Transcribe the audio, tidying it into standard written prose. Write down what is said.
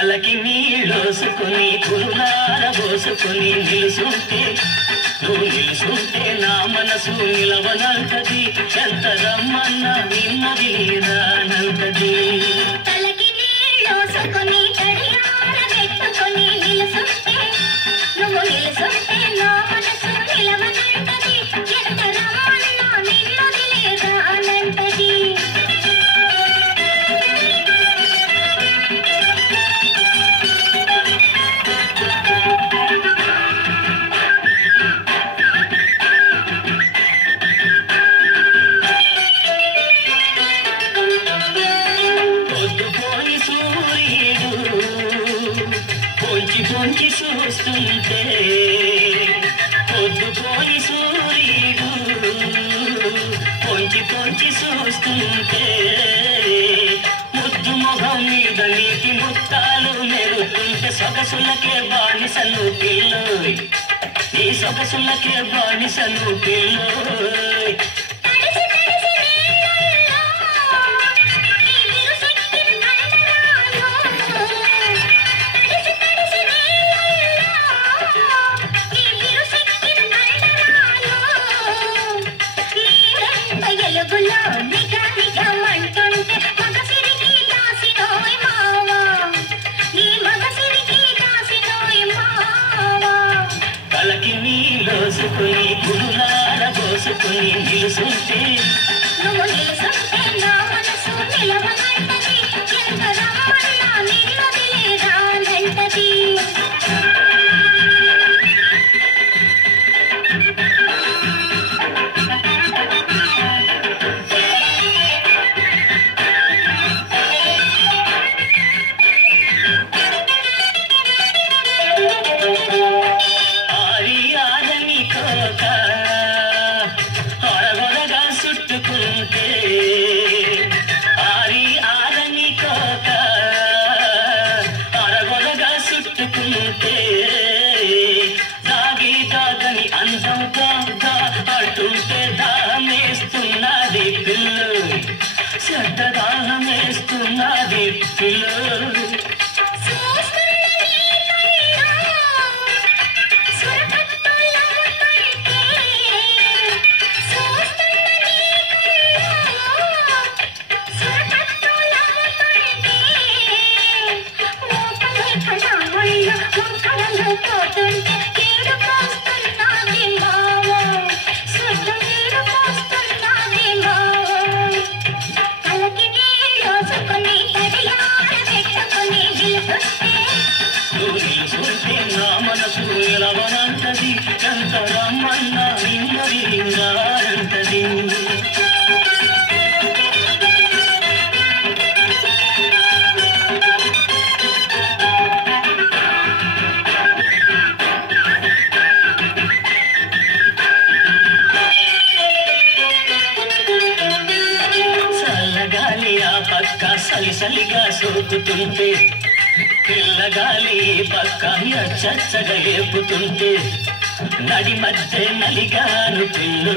తలకి నీళ్ళోసుకుని కురులార పోసుకుని నిలుసుంటే నువ్వు నిలుసుంటే నా మనసు నిలవనంటది ఎంత రమ్మన్నా నిన్నది రానంటది తలకి నీళ్ళోసుకుని తడియార పెట్టుకుని నిలుసుంటే నువ్వు నిలుసుంటే నా మనసు నిలవనంటది ఎంత రమ్మన్నా నిన్నది రానంటది పొంచి చూస్తుంటే పొద్దుపోయి సూర్యుడు పొంచి చూస్తుంటే ముద్దు మొహం మీద నీటి ముత్తాలు మెరుతుంటే సొగసులకే బానిసలు పిల్లోయ్ నీ సొగసులకే బానిసలు పిల్లోయ్ తలకి నీళ్ళోసుకుని కురులార పోసుకుని నిలుసుంటే నువ్వు నిలుసుంటే నా మనసు నిలవనంటది ఎంత రమ్మన్నా నిన్నది రానంటది దాగి దాగని అందంగా అంటుంటే దాహమేస్తున్నది పిల్లు చెడ్డ దాహమేస్తున్నది పిల్లు నా మనసు నిలవనంటది ఎంత రమ్మన్నా నిన్నది రానంటది చల్లగాలి ఆ పక్క సలిసలిగా సోకుతుంటే పిల్లగాలి పక్క చచ్చగా ఏపుతుంటే నడి మధ్య నలిగాను పిల్లు